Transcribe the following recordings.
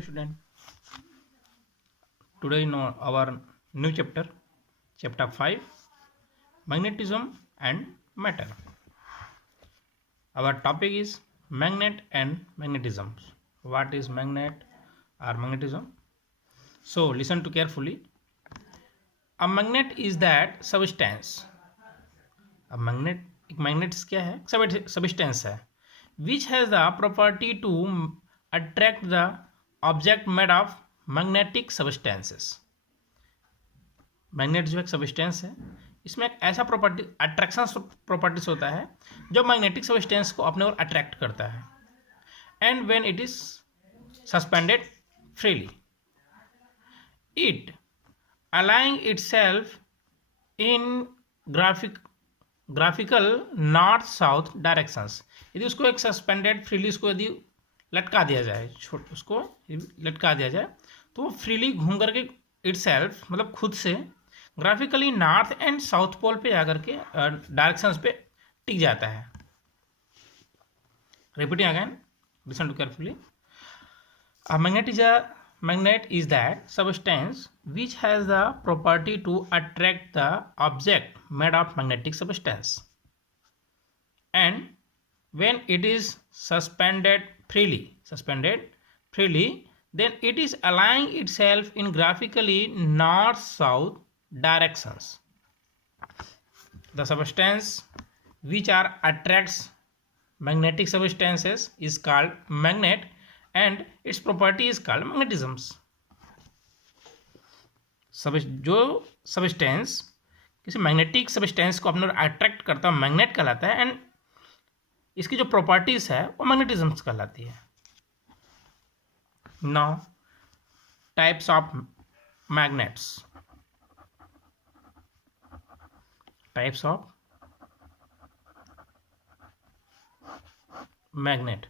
Student, today in our new chapter 5, magnetism and matter. Our topic is magnet and magnetism. What is magnet or magnetism? So listen to carefully. A magnet is that substance. A magnet, एक magnet क्या है? Substance है. Which has the property to attract the object made of magnetic substances. Magnet जो एक substance है, इसमें एक ऐसा प्रॉपर्टी अट्रैक्शन प्रॉपर्टीज होता है जो मैग्नेटिक सब्सटेंस को अपने ओर अट्रैक्ट करता है. And when it is suspended freely, it aligning itself in graphical north south directions. यदि उसको एक सस्पेंडेड फ्रीली उसको यदि लटका दिया जाए, उसको लटका दिया जाए तो वो फ्रीली घूम करके इटसेल्फ मतलब खुद से graphically north and south pole पे जाकर के डायरेक्शंस पे टिक जाता है. Repeating again, listen to carefully. A magnet is that substance which has the property to attract the object made of magnetic substance, and when it is suspended freely, then it is aligning itself in graphically north-south directions. The substance which are attracts magnetic substances is called magnet, and its property is called magnetisms. जो substance किसी magnetic substance को अपने attract करता है magnet कहलाता है, and इसकी जो प्रॉपर्टीज है वो मैग्नेटिज्म्स कहलाती है. Now types of magnets. Types of magnet.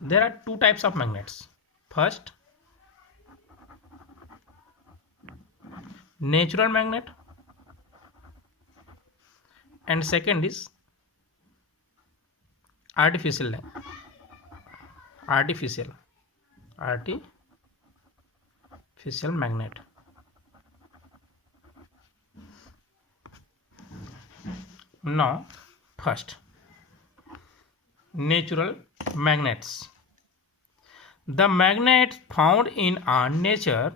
There are two types of magnets. First, natural magnet, and second is artificial magnet. Now, first, natural magnets. The magnets found in our nature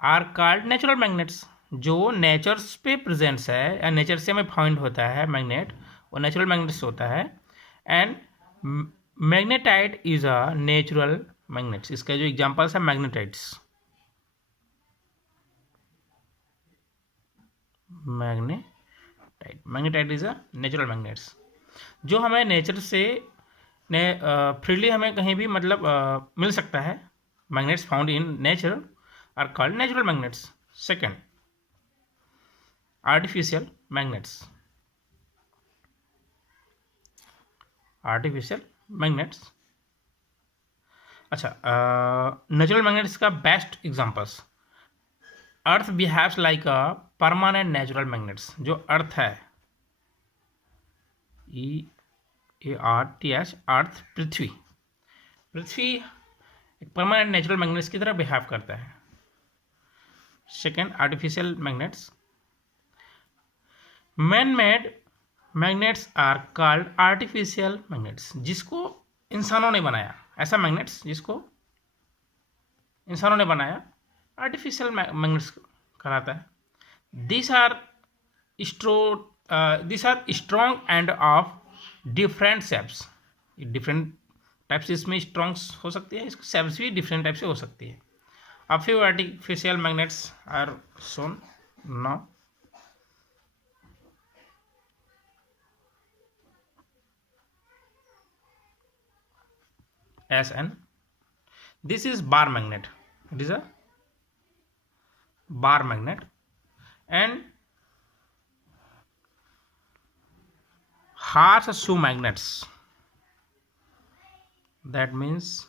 are called natural magnets. जो natures पे presents है या nature से हमें find होता है magnet, वो natural magnets होता है. And magnetite is a natural magnets. इसका जो एग्जांपल्स है magnetites. Magnetite is a natural magnets जो हमें नेचर से फ्रीली हमें कहीं भी मतलब मिल सकता है. Magnets found in nature are called natural magnets. Second, artificial magnets. अच्छा, नेचुरल मैग्नेट्स का best examples. Earth behaves like a permanent natural magnets. जो अर्थ है, EARTH, अर्थ, पृथ्वी एक परमानेंट नेचुरल मैग्नेट्स की तरह बिहेव करता है. Second, artificial magnets. Man made magnets are called artificial magnets. जिसको इंसानों ने बनाया, ऐसा मैग्नेट्स जिसको इंसानों ने बनाया, आर्टिफिशियल मैग्नेट्स कहलाता है. These are strong and of different shapes. Different types इसमें स्ट्रॉन्ग्स हो सकती है, इसको शेप्स भी डिफरेंट टाइप से हो सकती है. A few artificial magnets are shown now. SN. This is bar magnet. It is a bar magnet. And horseshoe magnets, that means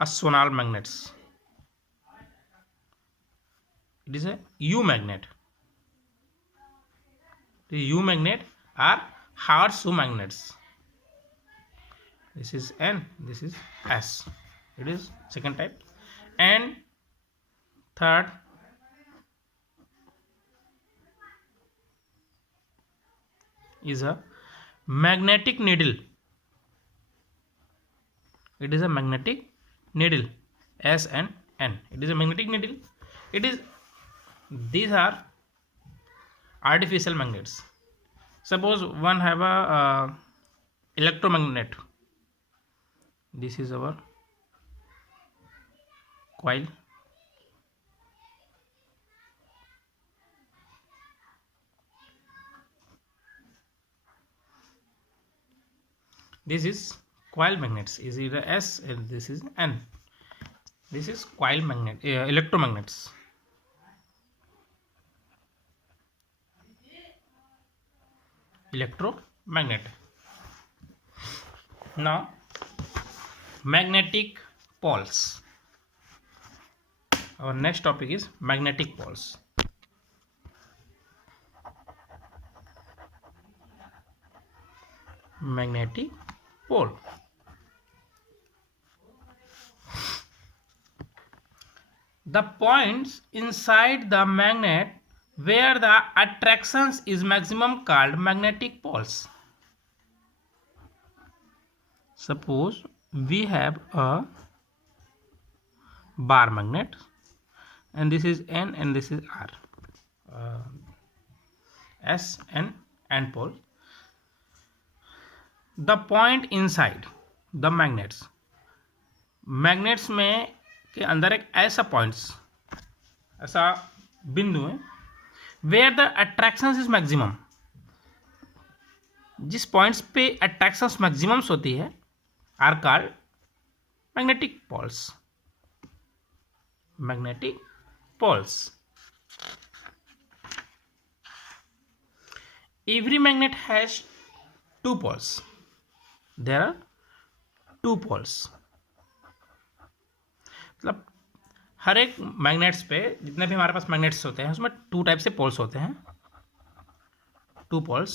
Aconal magnets. It is a U magnet. The U magnet are horseshoe magnets. This is N, this is S. It is second type. And third, is a magnetic needle. It is a magnetic needle, S and N. It is a magnetic needle. It is, these are artificial magnets. Suppose one have a electromagnet. This is our coil. This is coil magnets. Is either S and this is N. This is coil magnet, electromagnets. Electromagnet. Now, magnetic poles. Our next topic is magnetic poles. Magnetic pole. The points inside the magnet where the attraction is maximum called magnetic poles. Suppose we have a bar magnet, and this is N and this is R. S and N pole. The point inside the magnets में के अंदर एक ऐसा points, ऐसा बिंदु है where the attraction is maximum. जिस points पे अट्रैक्शन मैक्सिमम्स होती है are called magnetic poles. Magnetic poles. Every magnet has two poles. There are two poles. मतलब हर एक मैग्नेट्स पे, जितने भी हमारे पास मैग्नेट्स होते हैं उसमें टू टाइप से पोल्स होते हैं. Two poles.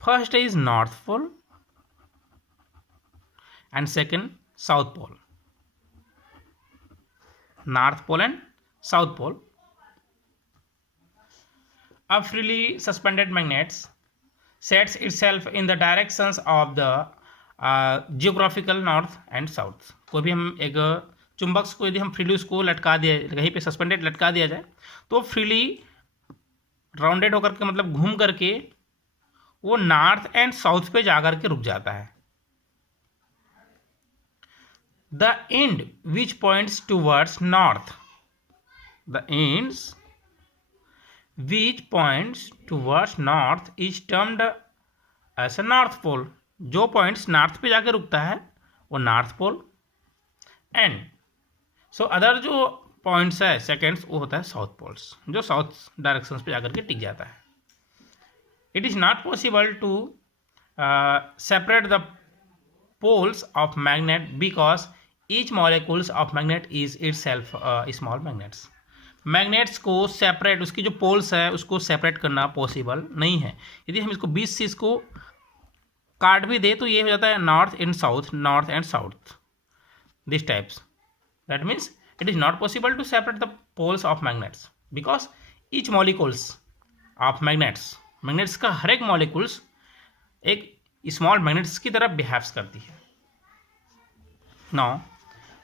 First is north pole and second south pole. North pole and south pole. A freely suspended magnet sets itself in the directions of the geographical north and south. कोई भी हम एक चुंबक को यदि हम फ्रीली उसको लटका दिया, कहीं पे सस्पेंडेड लटका दिया जाए तो फ्रीली राउंडेड होकर के, मतलब घूम करके वो नॉर्थ एंड साउथ पे जाकर के रुक जाता है. The end which points towards north. The ends which points towards north is termed as a north pole. जो पॉइंट्स नॉर्थ पे जाकर रुकता है वो north pole. And so other जो पॉइंट्स है सेकेंड्स वो होता है साउथ पोल्स, जो साउथ डायरेक्शंस पे जाकर के टिक जाता है. It is not possible to separate the poles of magnet because each molecules of magnet is itself small magnets. Magnets को सेपरेट, उसकी जो पोल्स है उसको सेपरेट करना पॉसिबल नहीं है. यदि हम इसको 20 से इसको काट भी दे तो ये हो जाता है north and south, north and south, this types. That means it is not possible to separate the poles of magnets because each molecules of magnets, magnets का हर एक मॉलिक्यूल्स एक स्मॉल मैग्नेट्स की तरह बिहेव्स करती है. Now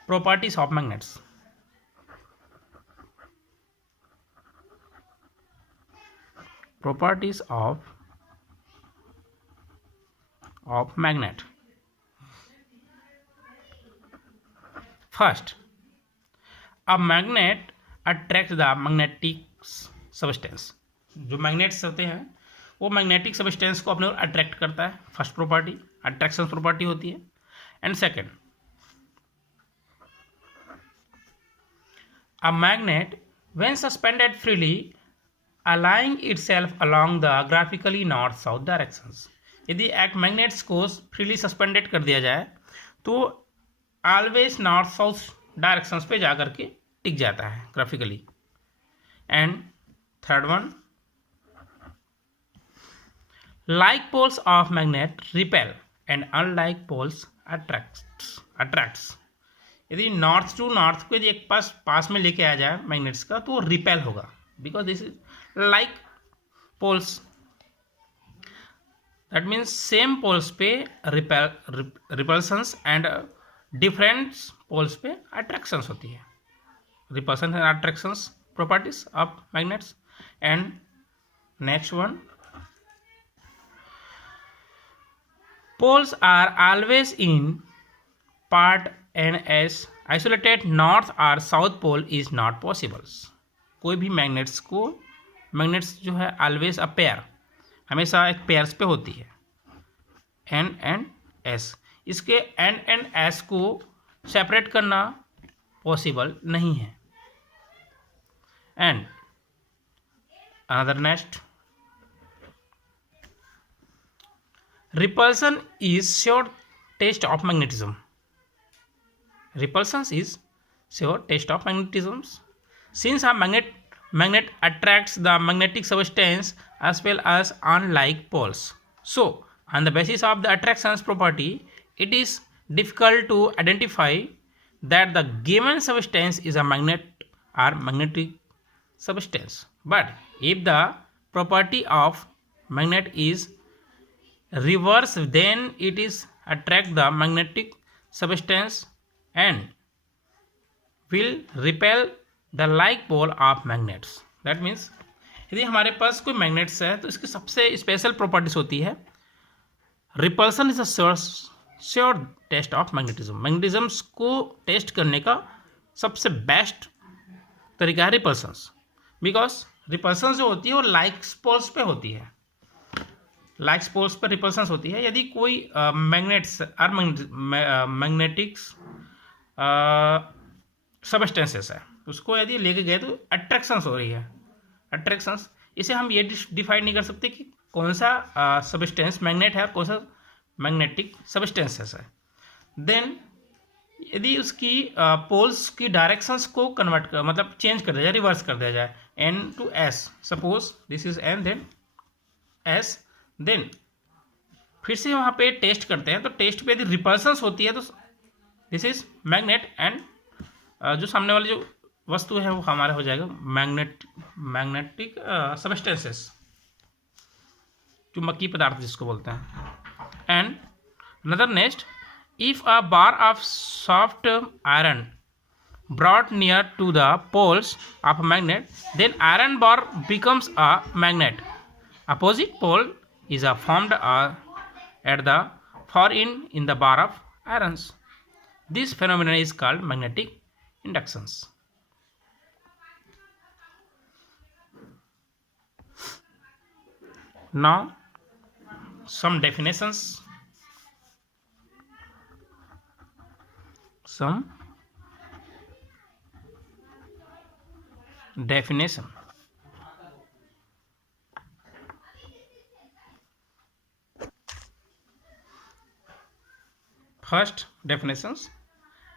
properties of magnets. Properties of magnet. First, a magnet attracts the magnetic substance. जो magnets होते हैं वो मैग्नेटिक सब्सटेंस को अपने ओर अट्रैक्ट करता है. फर्स्ट प्रॉपर्टी अट्रैक्शन प्रॉपर्टी होती है. And second, a magnet when suspended freely aligning itself along the graphically north south directions. यदि एक मैग्नेट्स को फ्रीली सस्पेंडेड कर दिया जाए तो ऑलवेज नॉर्थ साउथ डायरेक्शंस पे जाकर के टिक जाता है graphically. And third one, Like poles of magnet repel and unlike poles attracts. यदि नॉर्थ टू नॉर्थ को यदि एक पास में लेके आ जाए मैग्नेट्स का तो वो रिपेल होगा, because this is like poles, that means same poles पे रिपल्सन्स एंड डिफरेंट पोल्स पे अट्रैक्शंस होती है. Repulsion and attractions properties of magnets. And next one, poles are always in part and as isolated north or south pole is not possible. कोई भी magnets जो है always a pair, हमेशा एक pairs पे होती है. N and S, इसके N and S को सेपरेट करना पॉसिबल नहीं है. And another next, repulsion is sure test of magnetism. Repulsion is sure test of magnetism. Since a magnet attracts the magnetic substance as well as unlike poles, so on the basis of the attractions property, it is difficult to identify that the given substance is a magnet or magnetic substance. But if the property of magnet is reverse, then it is attract the magnetic substance and will repel the like pole of magnets. that means यदि हमारे पास कोई magnets है तो इसकी सबसे special properties होती है repulsion is a sure test of magnetism. Magnetisms को टेस्ट करने का सबसे बेस्ट तरीका है रिपल्सन्स, बिकॉज रिपल्सन जो होती है वो लाइक पोल्स पे होती है. लाइक पोल्स पर रिपल्सन्स होती है. यदि कोई मैग्नेट्स और मैग्नेटिक्स सबस्टेंसेस है उसको यदि लेके गए तो अट्रैक्शंस हो रही है. अट्रैक्शंस, इसे हम ये डिफाइन नहीं कर सकते कि कौन सा सबस्टेंस मैग्नेट है और कौन सा मैग्नेटिक सबस्टेंसेस है. देन यदि उसकी पोल्स की डायरेक्शंस को कन्वर्ट कर मतलब चेंज कर दिया जाए, रिवर्स कर दिया जाए, N to S, suppose this is N then S, then फिर से वहाँ पे टेस्ट करते हैं तो टेस्ट पे यदि रिपल्सन्स होती है तो दिस इज मैग्नेट एंड जो सामने वाली जो वस्तु है वो हमारा हो जाएगा मैग्नेटिक सबस्टेंसेस, चुंबकीय पदार्थ जिसको बोलते हैं. And another next, if a bar of soft iron brought near to the poles of a magnet, then iron bar becomes a magnet. Opposite pole is formed at the far end in the bar of irons. This phenomenon is called magnetic inductions. Now some definitions. Definition. First definitions.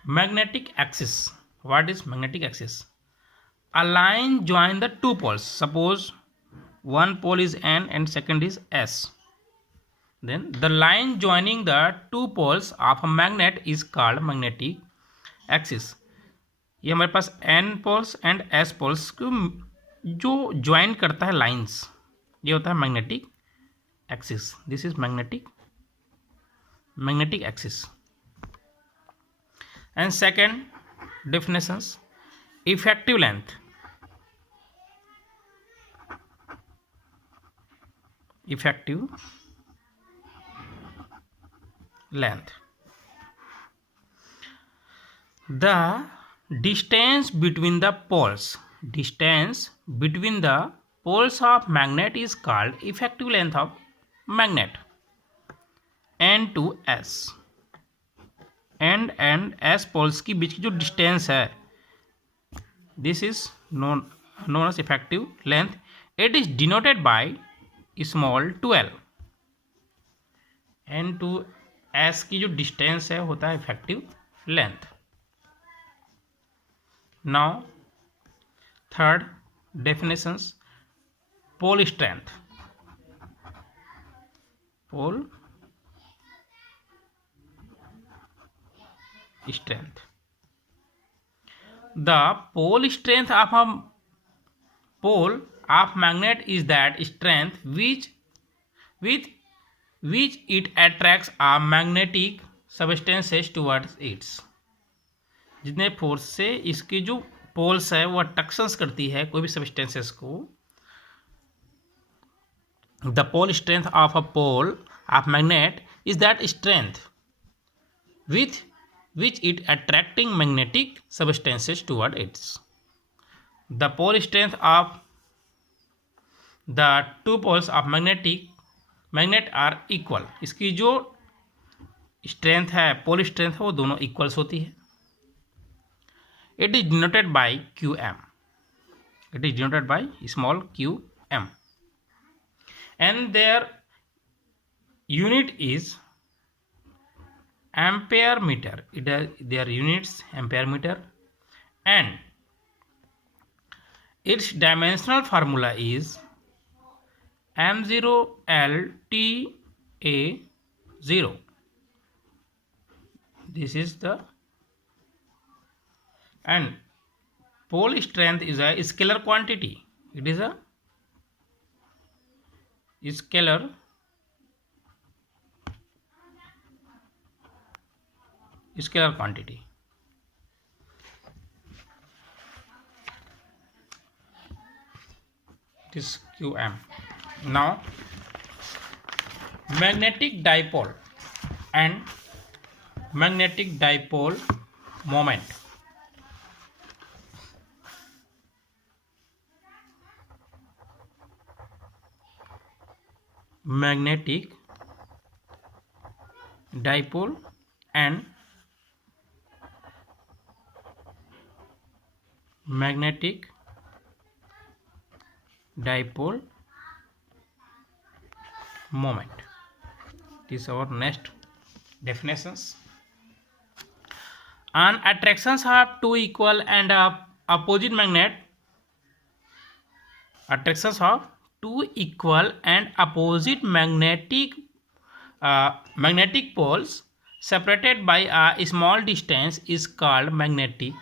Magnetic axis. What is magnetic axis? A line join the two poles. Suppose one pole is N and second is S. Then the line joining the two poles of a magnet is called magnetic axis. ये हमारे पास N poles and S poles को जो join करता है lines, ये होता है magnetic axis. This is magnetic axis. And second definitions, effective length. Effective length, the distance between the poles of magnet is called effective length of magnet. N to S, N and S poles की बीच की जो distance है, this is known as effective length. It is denoted by small 2l. N to S की जो distance है होता है effective length. Now third definitions, pole strength. pole strength. The pole strength of a pole of magnet is that strength with which it attracts a magnetic substances towards its. जितने force से इसकी जो poles है वो attractions करती है कोई भी सब्सटेंसेस को. The pole strength of a pole of magnet is that strength with which it attracting magnetic substances toward its. The pole strength of the two poles of magnet are equal. इसकी जो strength है pole strength है वो दोनों equals होती है. It is denoted by Qm. It is denoted by small qm. And their unit is ampere meter. Their units ampere meter, and its dimensional formula is m0 l t a 0. This is the, and pole strength is a scalar quantity. It is a scalar quantity. It is Qm. Now magnetic dipole and magnetic dipole moment. Magnetic dipole and magnetic dipole moment. This is our next definitions. An attractions of two equal and opposite magnet. Attractions of two equal and opposite magnetic poles separated by a small distance is called magnetic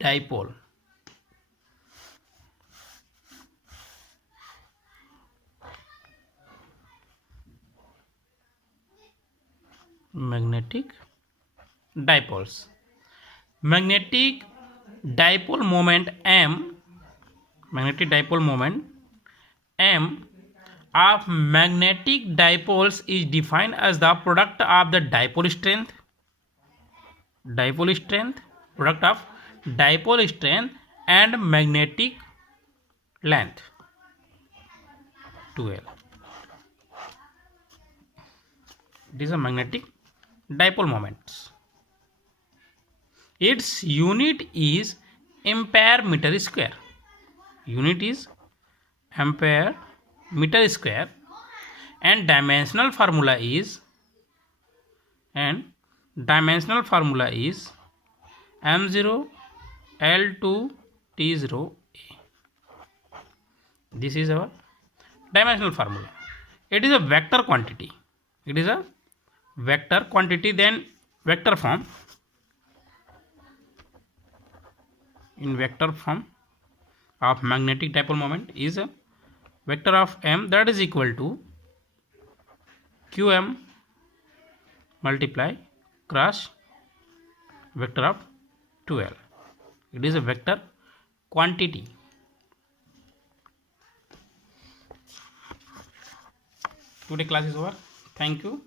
dipole. Magnetic dipoles. Magnetic dipole moment M. Magnetic dipole moment M of magnetic dipoles is defined as the product of the dipole strength. Product of dipole strength and magnetic length 2L. These are magnetic dipole moments. Its unit is ampere meter square. Unit is ampere meter square, and dimensional formula is m0 l2 t0 a. This is our dimensional formula. It is a vector quantity. Then vector form. In vector form of magnetic dipole moment is a vector of m, that is equal to qm multiply cross vector of 2l. It is a vector quantity. Today class is over. Thank you.